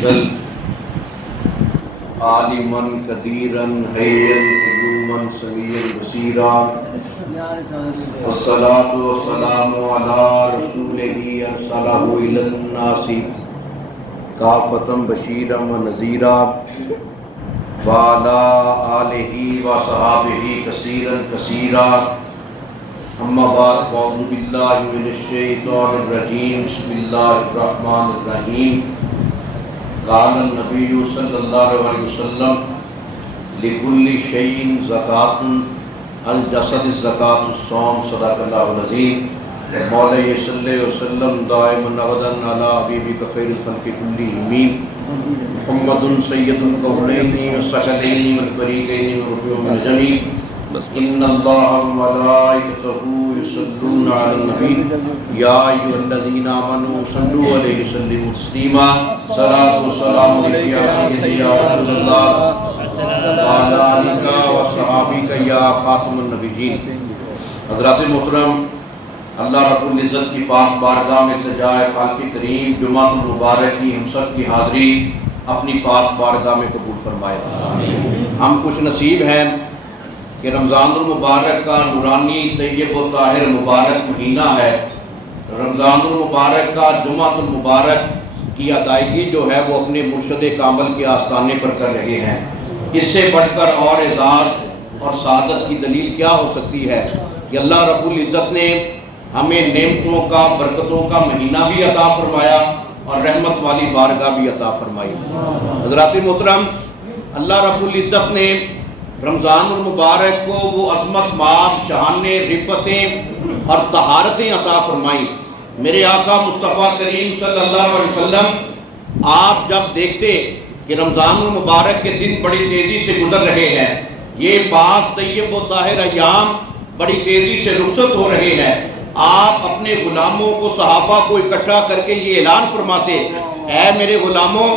زل عالما قديرا حيا قيوما سميعا بصيرا والصلاة والسلام على رسوله أرسله إلى الناس كافة بشيرا ونذيرا وعلى آله وصحابه كثيرا كثيرا أما بعد فأعوذ بالله من الشيطان الرجيم بسم الله الرحمن الرحيم قال النبي صلی اللہ علیہ وسلم لكل شيء زکاة الجسد الزکاة الصوم صدق اللہ العظیم مولا صلی اللہ علیہ وسلم دائما ابدا علی حبیبک خیر الخلق کلہم محمد سید القولین والثقلین والفریقین والرکوع الجمیع ان اللہ وملائکتہ یصلون علی النبی یا ایھا الذین آمنوا صلوا علیہ وسلموا تسلیما صلاۃ والسلام علیک یا سیدی یا رسول اللہ وعلی آلک وصحابک یا خاتم النبیین۔ حضرات محترم، اللہ رب العزت کی پاک بارگاہ میں التجا ہے خالق کریم جمعہ المبارک کی ہم سب کی حاضری اپنی پاک بارگاہ میں قبول فرمائے۔ ہم خوش نصیب ہیں کہ رمضان المبارک کا نورانی طیب و طاہر مبارک مہینہ ہے۔ رمضان المبارک کا جمعہ المبارک کی ادائیگی جو ہے وہ اپنے مرشد کامل کے آستانے پر کر رہے ہیں۔ اس سے بڑھ کر اور اعزاز اور سعادت کی دلیل کیا ہو سکتی ہے کہ اللہ رب العزت نے ہمیں نعمتوں کا برکتوں کا مہینہ بھی عطا فرمایا اور رحمت والی بارگاہ بھی عطا فرمائی۔ حضرات محترم، اللہ رب العزت نے رمضان المبارک کو وہ عظمت مآب شہانِ رفتیں اور طہارتیں عطا فرمائیں۔ میرے آقا مصطفیٰ کریم صلی اللہ علیہ وسلم آپ جب دیکھتے کہ رمضان المبارک کے دن بڑی تیزی سے گزر رہے ہیں، یہ پاک طیب و طاہر ایام بڑی تیزی سے رخصت ہو رہے ہیں، آپ اپنے غلاموں کو صحابہ کو اکٹھا کر کے یہ اعلان فرماتے، اے میرے غلاموں،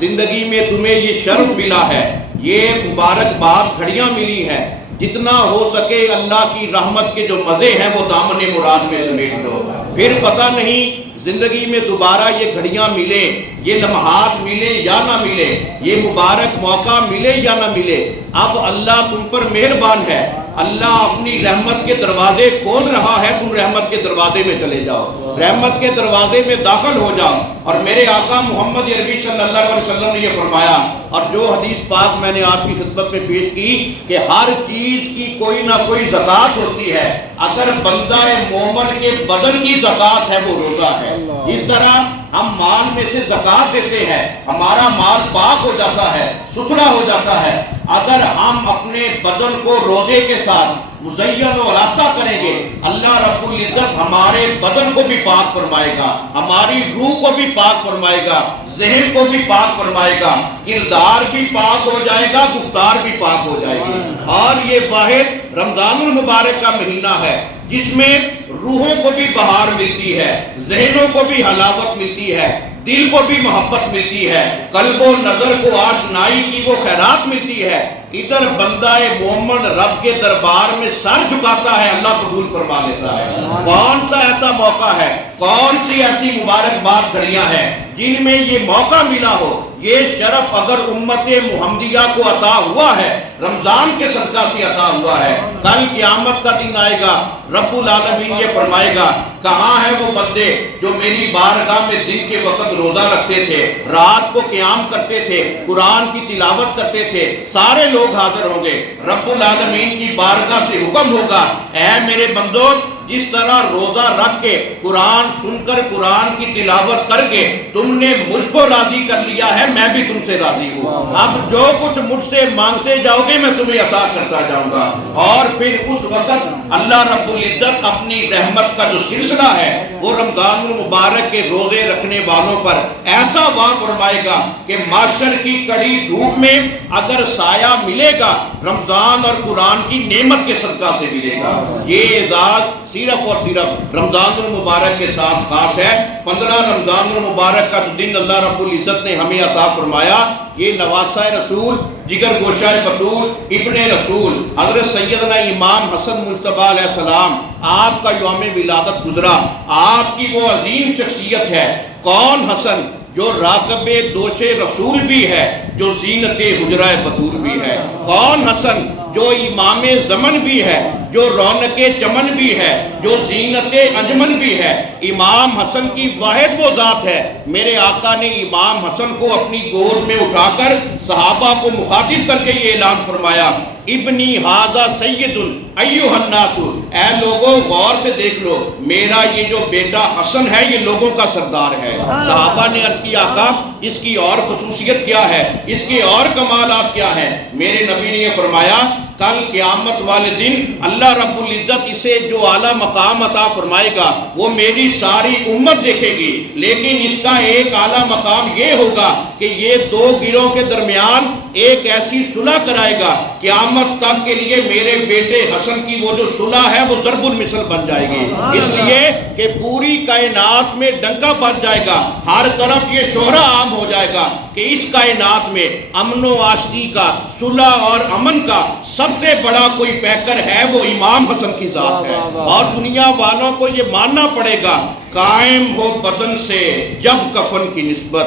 زندگی میں تمہیں یہ شرف ملا ہے، یہ مبارک باد گھڑیاں ملی ہیں، جتنا ہو سکے اللہ کی رحمت کے جو مزے ہیں وہ دامن مراد میں سمیٹ لو۔ پھر پتہ نہیں زندگی میں دوبارہ یہ گھڑیاں ملے، یہ لمحات ملے یا نہ ملے، یہ مبارک موقع ملے یا نہ ملے، اب اللہ تم پر مہربان ہے، اللہ اپنی رحمت کے دروازے کھول رہا ہے، تم رحمت کے دروازے میں چلے جاؤ، رحمت کے دروازے میں داخل ہو جاؤ۔ اور میرے آقا محمد عربی صلی اللہ علیہ وسلم نے یہ فرمایا، اور جو حدیث پاک میں نے آپ کی خدمت میں پیش کی کہ ہر چیز کی کوئی نہ کوئی زکوٰۃ ہوتی ہے، اگر بندہ مومن کے بدن کی زکوٰۃ ہے وہ روزہ ہے۔ جس طرح ہم مال میں سے زکوٰۃ دیتے ہیں، ہمارا مال پاک ہو جاتا ہے، ستھرا ہو جاتا ہے، اگر ہم اپنے بدن کو روزے کے ساتھ مزین و آراستہ کریں گے، اللہ رب العزت ہمارے بدن کو بھی پاک فرمائے گا، ہماری روح کو بھی پاک فرمائے گا، ذہن کو بھی پاک فرمائے گا، کردار بھی پاک ہو جائے گا، گفتار بھی پاک ہو جائے گی۔ اور یہ واحد رمضان المبارک کا مہینہ ہے جس میں روحوں کو بھی بہار ملتی ہے، ذہنوں کو بھی حلاوت ملتی ہے، دل کو بھی محبت ملتی ہے، قلب و نظر کو آشنائی کی وہ خیرات ملتی ہے۔ ادھر بندہ مومن رب کے دربار میں سر جھکاتا ہے، اللہ قبول فرما لیتا ہے۔ کون سا ایسا موقع ہے، کون سی ایسی مبارک باد گھڑیاں ہیں جن میں یہ موقع ملا ہو؟ یہ شرف اگر امت محمدیہ کو عطا ہوا ہے، رمضان کے صدقہ سے عطا ہوا ہے، کل قیامت کا دن آئے گا، رب العالمین یہ فرمائے گا، کہاں ہیں وہ بندے جو میری بارگاہ میں دن کے وقت روزہ رکھتے تھے، رات کو قیام کرتے تھے، قرآن کی تلاوت کرتے تھے؟ سارے لوگ حاضر ہوں گے، رب العالمین کی بارگاہ سے حکم ہوگا، اے میرے بندو، جس طرح روزہ رکھ کے قرآن سن کر قرآن کی تلاوت کر کے تم نے مجھ کو راضی کر لیا ہے، میں بھی تم سے راضی ہوں، اب جو کچھ مجھ سے مانگتے جاؤ گے میں تمہیں عطا کرتا جاؤں گا۔ اور پھر اس وقت اللہ رب العزت اپنی رحمت کا جو سلسلہ ہے وہ رمضان المبارک کے روزے رکھنے والوں پر ایسا واہ فرمائے گا کہ معاشر کی کڑی دھوپ میں اگر سایہ ملے گا رمضان اور قرآن کی نعمت کے صدقہ سے ملے گا۔ یہ اعزاز صرف اور صرف رمضان المبارک کے ساتھ خاص ہے۔ 15 رمضان المبارک کا جو دن اللہ رب العزت نے ہمیں عطا فرمایا، یہ نواسہ رسول، جگر گوشہ بطول، ابن رسول حضرت سیدنا امام حسن مجتبیٰ علیہ السلام، آپ کا یوم ولادت گزرا۔ آپ کی وہ عظیم شخصیت ہے، کون حسن؟ جو راکب دوش رسول بھی ہے، جو زینت حجرہ بطول بھی ہے۔ کون حسن؟ جو امام زمن بھی ہے، جو رونق چمن بھی ہے، جو زینت انجمن بھی ہے۔ امام حسن کی واحد وہ ذات ہے۔ میرے آقا نے امام حسن کو اپنی گود میں اٹھا کر صحابہ کو مخاطب کر کے یہ اعلان فرمایا، ابنی ھذا سید ایھا الناس، اے لوگوں غور سے دیکھ لو، میرا یہ جو بیٹا حسن ہے یہ لوگوں کا سردار ہے۔ صحابہ نے عرض کیا، آقا اس کی اور خصوصیت کیا ہے، اس کے اور کمالات کیا ہیں؟ میرے نبی نے یہ فرمایا، کل قیامت والے دن اللہ رب العزت اسے جو اعلیٰ مقام عطا فرمائے گا وہ میری ساری امت دیکھے گی، لیکن اس کا ایک اعلیٰ مقام یہ ہوگا کہ یہ دو گروہ کے درمیان ایک ایسی صلح کرائے گا، قیامت تک کے لیے میرے بیٹے حسن کی وہ جو صلح ہے وہ ضرب المثل بن جائے گی، اس لیے کہ پوری کائنات میں ڈنکا بج جائے گا، ہر طرف یہ شہرہ عام ہو جائے گا کہ اس کائنات میں امن و آشتی کا، صلح اور امن کا سب سے بڑا کوئی پیکر ہے وہ امام حسن کی ذات ہے۔ اور دنیا والوں کو یہ ماننا پڑے گا، قائم ہو بدن سے جب کفن کی نسبت،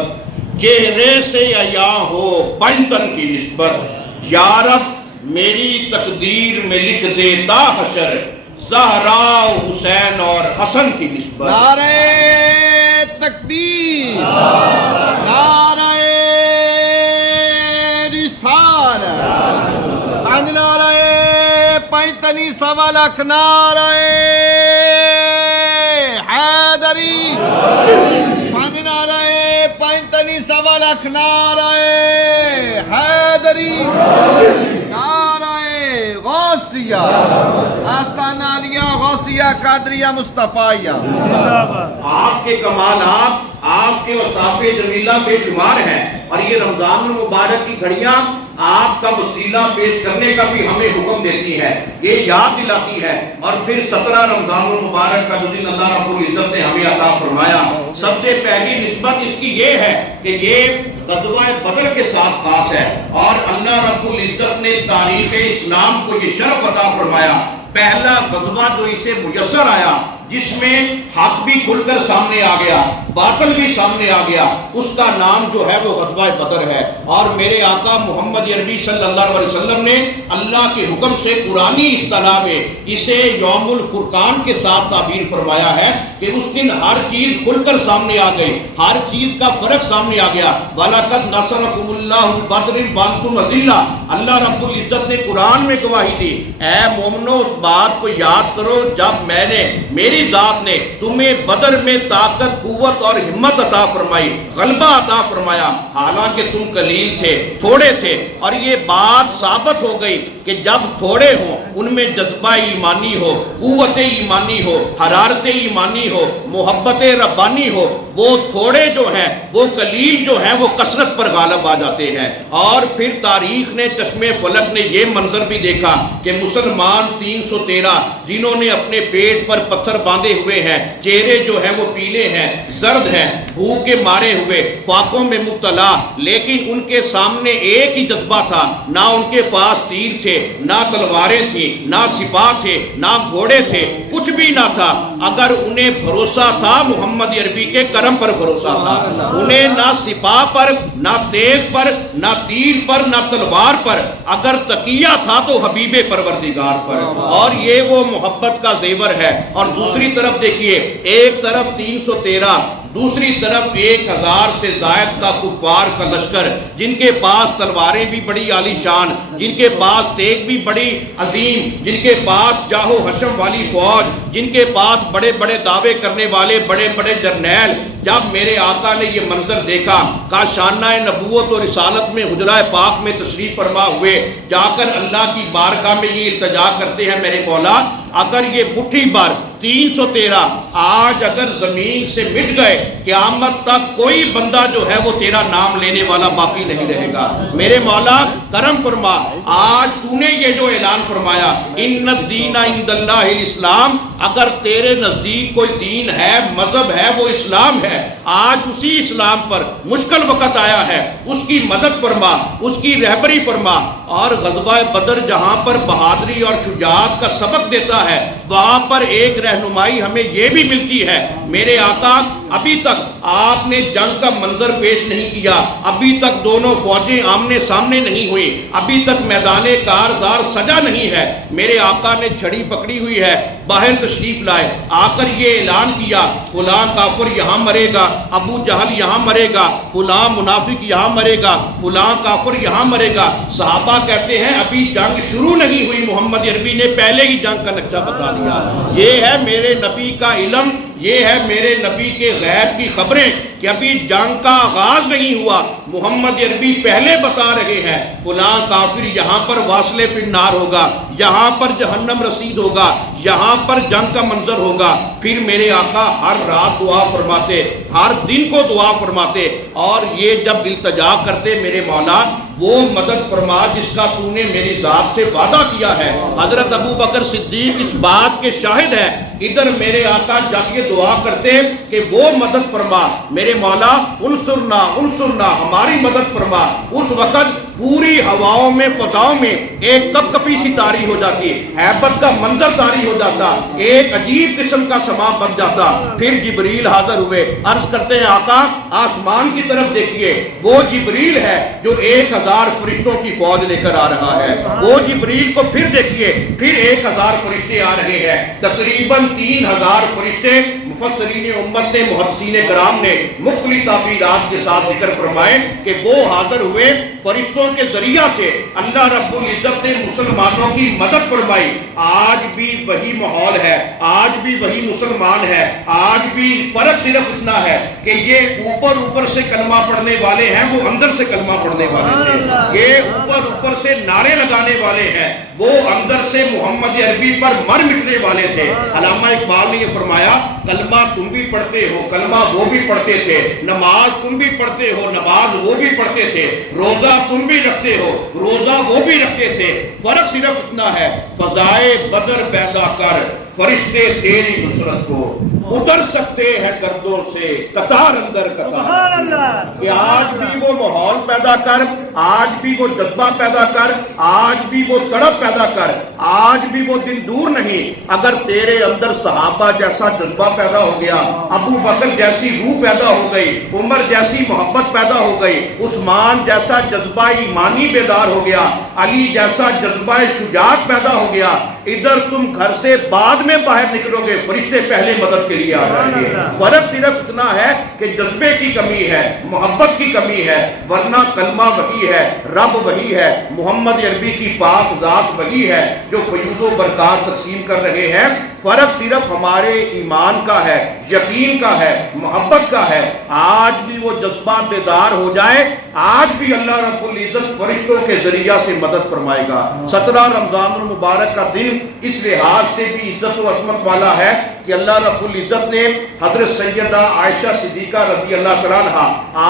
چہرے سے عیاں ہو پنجتن کی نسبت، یا رب میری تقدیر میں لکھ دے تا حشر زہرا حسین اور حسن کی نسبت۔ نعرہ تکبیر، نعرہ رسالت، پانچ نعرہ پینتنی سوا لاکھ، نعرہ حیدری، پانچ نعرہ پینتنی سوا لاکھ، نعرہ حیدری، نعرہ غوثیہ، آستانہ عالیہ غوثیہ قادریہ مصطفیہ۔ آپ کے کمالات، آپ کے اوصاف جمیلہ بے شمار ہیں، اور یہ رمضان المبارک کی گھڑیاں آپ کا وسیلہ پیش کرنے کا بھی ہمیں حکم دیتی ہے، یہ یاد دلاتی ہے۔ اور پھر 17 رمضان المبارک کا جو دن اللہ رب العزت نے ہمیں عطا فرمایا، سب سے پہلی نسبت اس کی یہ ہے کہ یہ غزوہ بدر کے ساتھ خاص ہے، اور اللہ رب العزت نے تاریخ اسلام کو یہ شرف عطا فرمایا، پہلا غزوہ جو اسے میسر آیا جس میں حق بھی کھل کر سامنے آ گیا، باطل بھی سامنے آ گیا، اس کا نام جو ہے وہ غزوہ بدر ہے۔ اور میرے آقا محمد عربی صلی اللہ علیہ وسلم نے اللہ کے حکم سے قرآنی اصطلاح میں اسے یوم الفرقان کے ساتھ تعبیر فرمایا ہے کہ اس دن ہر چیز کھل کر سامنے آ گئی، ہر چیز کا فرق سامنے آ گیا۔ وَلَقَدْ نَصَرَكُمُ اللَّهُ بِبَدْرٍ وَأَنْتُمْ أَذِلَّةٌ، اللہ رب العزت نے قرآن میں گواہی دی، اے مومنو اس بات کو یاد کرو جب میں نے، میری ذات نے تمہیں بدر میں طاقت، قوت اور ہمت عطا فرمائی، غلبہ عطا فرمایا، حالانکہ تم قلیل تھے، تھوڑے تھے۔ اور یہ بات ثابت ہو گئی کہ جب تھوڑے ہوں ان میں جذبہ ایمانی ہو، قوت ایمانی ہو، حرارت ایمانی ہو، محبت ربانی ہو، وہ تھوڑے جو ہیں، وہ قلیل جو ہیں، وہ کثرت پر غالب آ جاتے ہیں۔ اور پھر تاریخ نے، چشمے فلک نے یہ منظر بھی دیکھا کہ مسلمان 313 جنہوں نے اپنے پیٹ پر پتھر باندھے ہوئے ہیں، چہرے جو ہیں وہ پیلے ہیں، زرد ہیں، بھوک کے مارے ہوئے، فاقوں میں مبتلا، لیکن ان کے سامنے ایک ہی جذبہ تھا، نہ ان کے پاس تیر تھے، نہ تلواریں تھیں، نہ سپاہ تھے، نہ گھوڑے تھے، کچھ بھی نہ تھا۔ اگر انہیں بھروسہ تھا محمد عربی کے کرم پر بھروسہ تھا، انہیں نہ سپاہ پر، نہ تیغ پر، نہ تیر پر، نہ تلوار پر، اگر تقیہ تھا تو حبیب پروردگار پر۔ اور یہ وہ محبت کا زیور ہے۔ اور دوسری طرف دیکھیے، ایک طرف 313، دوسری طرف 1000 سے زائد کا کفار کا لشکر، جن کے پاس تلواریں بھی بڑی عالی شان، جن کے پاس تیغ بھی بڑی عظیم، جن کے پاس جاہ و حشم والی فوج، جن کے پاس بڑے بڑے دعوے کرنے والے بڑے بڑے جرنیل۔ جب میرے آقا نے یہ منظر دیکھا، کاشانہ نبوت اور رسالت میں حجرہ پاک میں تشریف فرما ہوئے، جا کر اللہ کی بارگاہ میں یہ التجا کرتے ہیں، میرے مولا اگر یہ مٹھی بھر 313 آج اگر زمین سے مٹ گئے، قیامت تک کوئی بندہ جو ہے وہ تیرا نام لینے والا باقی نہیں رہے گا۔ میرے مولا کرم فرما، آج تو نے یہ جو اعلان فرمایا، ان الدین عند اللہ الاسلام، اگر تیرے نزدیک کوئی دین ہے، مذہب ہے، وہ اسلام ہے۔ آج اسی اسلام پر مشکل وقت آیا ہے، اس کی مدد فرما، اس کی رہبری فرما۔ اور غزوہ بدر جہاں پر بہادری اور شجاعت کا سبق دیتا ہے، وہاں پر ایک رہنمائی ہمیں یہ بھی ملتی ہے، میرے آقا ابھی تک آپ نے جنگ کا منظر پیش نہیں کیا، ابھی تک دونوں فوجیں آمنے سامنے نہیں ہوئی، ابھی تک میدان کارزار سجا نہیں ہے، میرے آقا نے چھڑی پکڑی ہوئی ہے، باہر تشریف لائے، آ کر یہ اعلان کیا فلاں کافر یہاں مرے گا، ابو جہل یہاں مرے گا، فلاں منافق یہاں مرے گا، فلاں کافر یہاں مرے گا۔ صحابہ کہتے ہیں ابھی جنگ شروع نہیں ہوئی، محمد عربی نے پہلے ہی جنگ کا نقشہ بتا دیا۔ یہ ہے میرے نبی کا علم، یہ ہے میرے نبی کے غیب کی خبریں کہ ابھی جنگ کا آغاز نہیں ہوا، محمد عربی پہلے بتا رہے ہیں فلاں کافر یہاں پر واصل فی النار ہوگا، یہاں پر جہنم رسید ہوگا، یہاں پر جنگ کا منظر ہوگا۔ پھر میرے آقا ہر رات دعا فرماتے، ہر دن کو دعا فرماتے، اور یہ جب التجا کرتے میرے مولا وہ مدد فرما جس کا تو نے میری ذات سے وعدہ کیا ہے۔ حضرت ابو بکر صدیق اس بات کے شاہد ہے، ادھر میرے آقا جب یہ دعا کرتے کہ وہ مدد فرما، میرے مولا انصرنا انصرنا، ہماری مدد فرما، اس وقت پوری ہواؤں میں فضاؤں میں ایک کپ کپی سی طاری ہو جاتی، ہیبت کا منظر طاری ہو جاتا، ایک عجیب قسم کا سما بن جاتا۔ پھر جبریل حاضر ہوئے، عرض کرتے ہیں آقا آسمان کی طرف دیکھیے، وہ جبریل ہے جو 1000 فرشتوں کی فوج لے کر آ رہا ہے، وہ جبریل کو پھر دیکھیے، پھر 1000 فرشتے آ رہے ہیں، تقریباً 3000 فرشتے۔ مفسرین امت نے، محدثین کرام نے مختلف تعبیرات کے ساتھ ذکر فرمائے کہ وہ حاضر ہوئے، فرشتوں کے ذریعہ سے اللہ رب العزت نے مسلمانوں کی مدد فرمائی۔ آج بھی وہی ماحول ہے، آج بھی وہی مسلمان ہے، آج بھی فرق صرف اتنا ہے کہ یہ اوپر سے کلمہ پڑھنے والے ہیں، وہ اندر سے کلمہ پڑھنے والے تھے، یہ اوپر سے نعرے لگانے والے ہیں، وہ اندر سے محمد عربی پر مر مٹنے والے تھے۔ علامہ اقبال نے یہ فرمایا کلمہ تم بھی پڑھتے ہو، کلمہ وہ بھی پڑھتے تھے، نماز تم بھی پڑھتے ہو، نماز وہ بھی پڑھتے تھے، روزہ تم بھی رکھتے ہو، روزہ وہ بھی رکھتے تھے، فرق صرف اتنا ہے فضائے بدر پیدا کر، فرشتے تیری نصرت کو اتر سکتے ہیں گردوں سے قطار اندر قطار، کہ آج بھی وہ ماحول پیدا کر، آج بھی وہ جذبہ پیدا کر، آج بھی وہ تڑپ پیدا کر، آج بھی وہ دن دور نہیں۔ اگر تیرے اندر صحابہ جیسا جذبہ پیدا ہو گیا، ابو بکر جیسی روح پیدا ہو گئی، عمر جیسی محبت پیدا ہو گئی، عثمان جیسا جذبہ ایمانی بیدار ہو گیا، علی جیسا جذبہ شجاعت پیدا ہو گیا، ادھر تم گھر سے بعد میں باہر نکلو گے، فرشتے پہلے مدد کے لیے آ جائیں گے۔ فرق صرف اتنا ہے کہ جذبے کی کمی ہے، محبت کی کمی ہے، ورنہ کلمہ وہی ہے، رب وہی ہے، محمد عربی کی پاک ذات وہی ہے جو فیوز و برکات تقسیم کر رہے ہیں۔ فرق صرف ہمارے ایمان کا ہے، یقین کا ہے، محبت کا ہے۔ آج بھی وہ جذبہ بیدار ہو جائے، آج بھی اللہ رب العزت فرشتوں کے ذریعہ سے مدد فرمائے گا۔ 17 رمضان المبارک کا دن اس لحاظ سے بھی عزت و عظمت والا ہے کہ اللہ رب العزت نے حضرت سیدہ عائشہ صدیقہ رضی اللہ تعالیٰ عنہا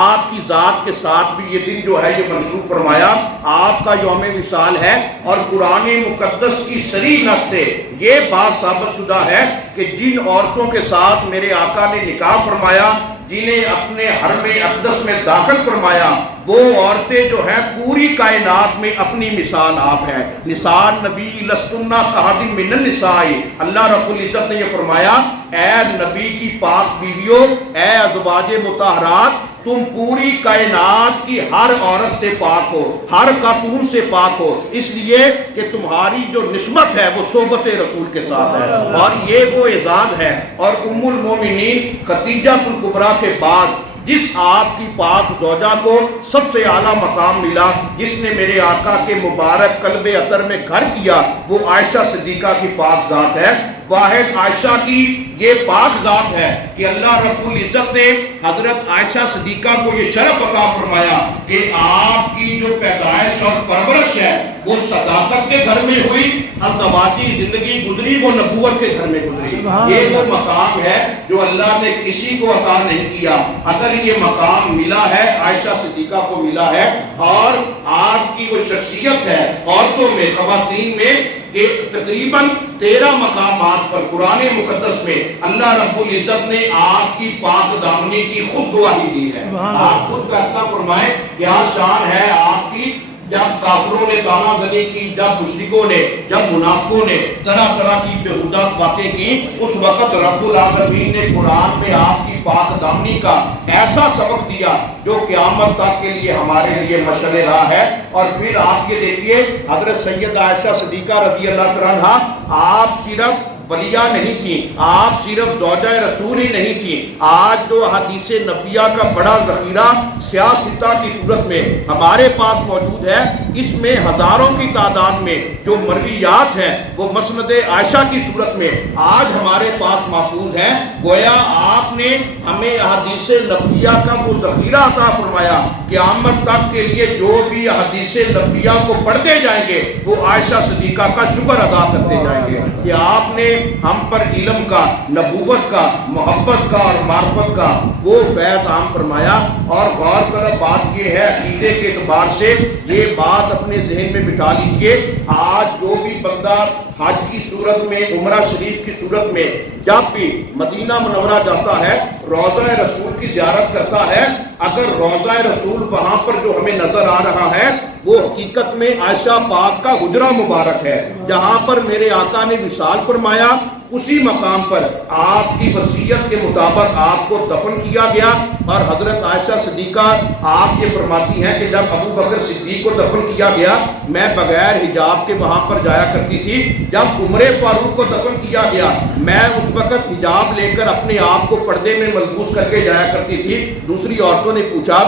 آپ کی ذات کے ساتھ بھی یہ دن جو ہے یہ منسوب فرمایا، آپ کا یوم وصال ہے، اور قرآن مقدس کی صریح نص سے یہ بات ثابت شدہ ہے کہ جن عورتوں کے ساتھ میرے آقا نے نکاح فرمایا، جنہیں اپنے حرم اقدس میں داخل فرمایا، وہ عورتیں جو ہیں پوری کائنات میں اپنی مثال آپ ہیں۔ نساء نبی لستن کاحد من النساء، اللہ رب العزت نے یہ فرمایا اے نبی کی پاک بیویوں، اے ازواج مطہرات، تم پوری کائنات کی ہر عورت سے پاک ہو، ہر خاتون سے پاک ہو، اس لیے کہ تمہاری جو نسبت ہے وہ صحبت رسول کے ساتھ ہے، اور یہ وہ اعزاز ہے۔ اور ام المومنین خدیجہ الکبریٰ کے بعد جس آپ کی پاک زوجہ کو سب سے اعلیٰ مقام ملا، جس نے میرے آقا کے مبارک قلب عطر میں گھر کیا، وہ عائشہ صدیقہ کی پاک ذات ہے۔ واحد عائشہ کی یہ پاک ذات ہے کہ اللہ رب العزت نے حضرت عائشہ صدیقہ کو یہ شرف عطا فرمایا کہ آپ کی جو پیدائش اور پرورش ہے وہ صداقت کے گھر میں ہوئی، ازدواجی زندگی گزری وہ نبوت کے گھر میں گزری۔ یہ وہ مقام ہے جو اللہ نے کسی کو عطا نہیں کیا۔ اگر یہ مقام ملا ہے عائشہ صدیقہ کو ملا ہے، اور آپ کی وہ شخصیت ہے عورتوں میں، خواتین میں، کہ تقریباً 13 مقامات پر قرآن مقدس میں اللہ رب العزت نے آپ کی پاک دامنی کی خود گواہی دی ہے۔ آپ خود فیصلہ فرمائیں کیا شان ہے آپ کی، جب کافروں نے تانا زنی کی، جب مشرکوں نے، جب منافقوں نے طرح طرح کی بےہودہ باتیں کی، اس وقت رب العالمین نے قرآن میں آپ کی پاک دامنی کا ایسا سبق دیا جو قیامت تک کے لیے ہمارے لیے مشعل راہ ہے۔ اور پھر آپ یہ دیکھیے حضرت سیدہ عائشہ صدیقہ رضی اللہ تعالیٰ عنہا، آپ صرف ولیہ نہیں تھی، آپ صرف زوجہ رسول ہی نہیں تھی، آج جو حدیث نبیہ کا بڑا ذخیرہ سیاستہ کی صورت میں ہمارے پاس موجود ہے، اس میں ہزاروں کی تعداد میں جو مرویات ہیں وہ مسند عائشہ کی صورت میں آج ہمارے پاس محفوظ ہے۔ گویا آپ نے ہمیں حدیث نبیہ کا وہ ذخیرہ عطا فرمایا، قیامت تک کے لیے جو بھی حدیث نبیہ کو پڑھتے جائیں گے وہ عائشہ صدیقہ کا شکر ادا کرتے جائیں گے کہ آپ نے ہم پر علم کا، نبوت کا، محبت کا اور معرفت کا وہ فیض عام فرمایا۔ اور غور طرف بات یہ ہے، عقیدے کے اعتبار سے یہ بات اپنے ذہن میں بٹھا لیجئے، آج جو بھی بندہ حج کی صورت میں، عمرہ شریف کی صورت میں جب بھی مدینہ منورہ جاتا ہے، روضہ رسول کی زیارت کرتا ہے، اگر روضہ رسول وہاں پر جو ہمیں نظر آ رہا ہے وہ حقیقت میں عائشہ پاک کا حجرہ مبارک ہے، جہاں پر میرے آقا نے وصال فرمایا، اسی مقام پر آپ کی وصیت کے مطابق آپ کو دفن کیا گیا۔ اور حضرت عائشہ صدیقہ آپ یہ فرماتی ہیں کہ جب ابو بکر صدیق کو دفن کیا گیا میں بغیر حجاب کے وہاں پر جایا کرتی تھی، جب عمر فاروق کو دفن کیا گیا میں اس وقت حجاب لے کر اپنے آپ کو پردے میں ملبوس کر کے جایا کرتی تھی۔ دوسری عورتوں نے پوچھا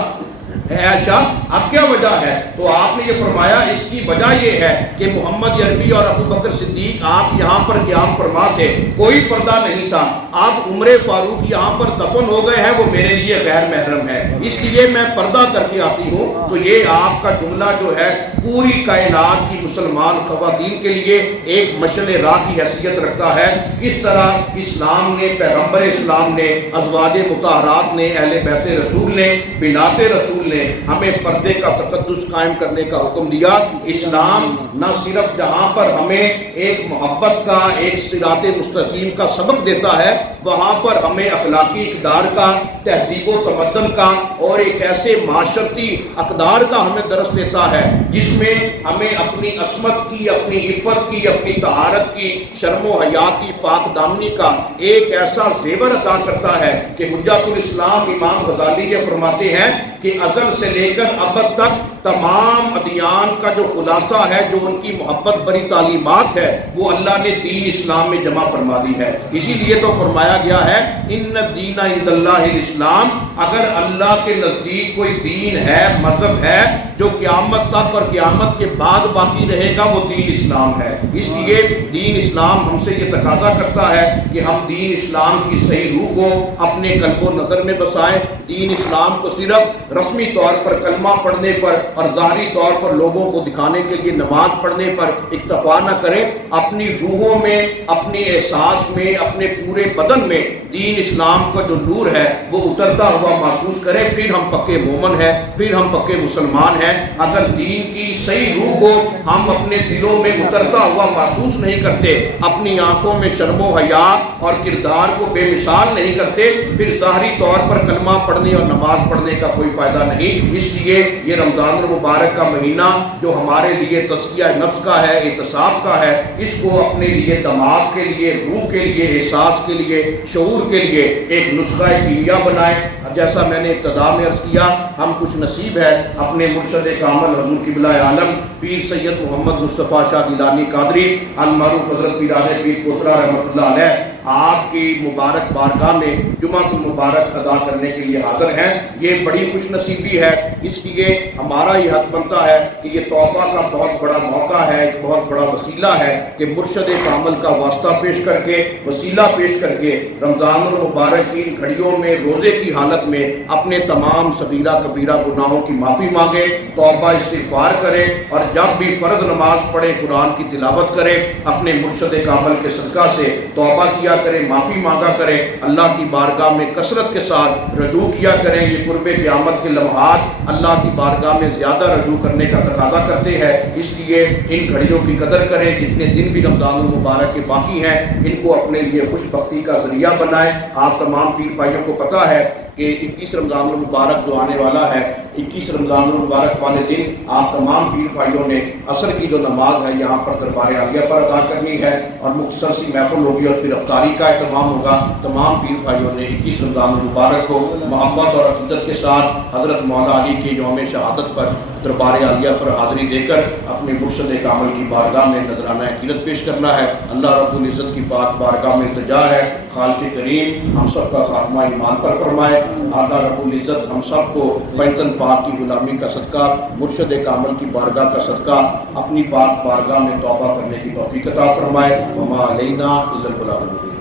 اے عائشہ اب کیا وجہ ہے؟ تو آپ نے یہ فرمایا اس کی وجہ یہ ہے کہ محمد عربی اور ابو بکر صدیق آپ یہاں پر قیام فرما تھے، کوئی پردہ نہیں تھا، اب عمر فاروق یہاں پر دفن ہو گئے ہیں، وہ میرے لیے غیر محرم ہے، اس لیے میں پردہ کر کے آتی ہوں۔ تو یہ آپ کا جملہ جو ہے پوری کائنات کی مسلمان خواتین کے لیے ایک مشعل راہ کی حیثیت رکھتا ہے، کس طرح اسلام نے، پیغمبر اسلام نے، ازواج مطہرات نے، اہل بیت رسول نے، بنات رسول نے ہمیں پردے کا تقدس قائم کرنے کا حکم دیا۔ اسلام نہ صرف جہاں پر ہمیں ایک محبت کا، ایک صراط مستقیم کا سبق دیتا ہے، وہاں پر ہمیں اخلاقی اقدار کا، تہذیب و تمدن کا اور ایک ایسے معاشرتی اقدار کا ہمیں درس دیتا ہے جس میں ہمیں اپنی عصمت کی، اپنی عفت کی، اپنی طہارت کی، شرم و حیا کی، پاک دامنی کا ایک ایسا زیور عطا کرتا ہے کہ حجت الاسلام امام غزالی یہ فرماتے ہیں کہ ازل سے لے کر ابد تک تمام ادیان کا جو خلاصہ ہے، جو ان کی محبت بری تعلیمات ہے، وہ اللہ نے دین اسلام میں جمع فرما دی ہے۔ اسی لیے تو فرمایا گیا ہے ان الدین عند اللہ الاسلام، اگر اللہ کے نزدیک کوئی دین ہے، مذہب ہے جو قیامت تک اور قیامت کے بعد باقی رہے گا، وہ دین اسلام ہے۔ اس لیے دین اسلام ہم سے یہ تقاضا کرتا ہے کہ ہم دین اسلام کی صحیح روح کو اپنے قلب و نظر میں بسائیں، دین اسلام کو صرف رسمی طور پر کلمہ پڑھنے پر اور ظاہری طور پر لوگوں کو دکھانے کے لیے نماز پڑھنے پر اکتفا نہ کریں، اپنی روحوں میں، اپنی احساس میں، اپنے پورے بدن میں دین اسلام کا جو نور ہے وہ اترتا ہوا محسوس کریں، پھر ہم پکے مومن ہیں، پھر ہم پکے مسلمان ہیں۔ اگر دین کی صحیح روح کو ہم اپنے دلوں میں اترتا ہوا محسوس نہیں کرتے، اپنی آنکھوں میں شرم و حیا اور کردار کو بے مثال نہیں کرتے، پھر ظاہری طور پر کلمہ پڑھنے اور نماز پڑھنے کا کوئی فائدہ نہیں۔ اس لیے یہ رمضان المبارک کا مہینہ جو ہمارے لیے تزکیہ نفس کا ہے، احتساب کا ہے، اس کو اپنے لیے، دماغ کے لیے، روح کے لیے، احساس کے لیے، شعور کے لیے ایک نسخہ کیمیا بنائیں۔ جیسا میں نے ابتدا میں عرض کیا، ہم خوش نصیب ہے اپنے مرشد کامل حضور قبلہ عالم پیر سید محمد مصطفیٰ شاہ گیلانی قادری المعروف حضرت پیران پیر کوترا رحمۃ اللہ علیہ آپ کی مبارک بارگاہ میں جمعہ المبارک ادا کرنے کے لیے حاضر ہیں۔ یہ بڑی خوش نصیبی ہے، اس لیے ہمارا یہ حق بنتا ہے کہ یہ توبہ کا بہت بڑا موقع ہے، ایک بہت بڑا وسیلہ ہے کہ مرشد کامل کا واسطہ پیش کر کے، وسیلہ پیش کر کے رمضان المبارک کی ان گھڑیوں میں روزے کی حالت میں اپنے تمام صغیرہ کبیرہ گناہوں کی معافی مانگے، توبہ استغفار کرے، اور جب بھی فرض نماز پڑھے قرآن کی تلاوت کرے، اپنے مرشد کامل کے صدقہ سے توبہ کیا کرے، معافی مانگا کرے، اللہ کی بارگاہ میں کثرت کے ساتھ رجوع کیا کریں۔ یہ قرب قیامت کے لمحات اللہ کی بارگاہ میں زیادہ رجوع کرنے کا تقاضا کرتے ہیں، اس لیے ان گھڑیوں کی قدر کریں۔ جتنے دن بھی رمضان المبارک کے باقی ہیں ان کو اپنے لیے خوش بختی کا ذریعہ بنائیں۔ آپ تمام پیر بھائیوں کو پتہ ہے کہ 21 رمضان المبارک جو آنے والا ہے، 21 رمضان المبارک والے دن آپ تمام پیر بھائیوں نے عصر کی جو نماز ہے یہاں پر دربار عالیہ پر ادا کرنی ہے، اور مختصر سی محفل ہوگی اور پھر افطاری کا اہتمام ہوگا۔ تمام پیر بھائیوں نے 21 رمضان المبارک کو محبت اور عقیدت کے ساتھ حضرت مولا علی کے یوم شہادت پر دربار عالیہ پر حاضری دے کر اپنے مرشد کامل کی بارگاہ میں نذرانہ عقیدت پیش کرنا ہے۔ اللہ رب العزت کی پاک بارگاہ میں التجا ہے، خالق کریم ہم سب کا خاتمہ ایمان پر فرمائے۔ اللہ رب العزت ہم سب کو پنجتن پاک کی غلامی کا صدقہ، مرشد کامل کی بارگاہ کا صدقہ اپنی پاک بارگاہ میں توبہ کرنے کی توفیق عطا فرمائے۔ وما علینا الا البلاغ المبین۔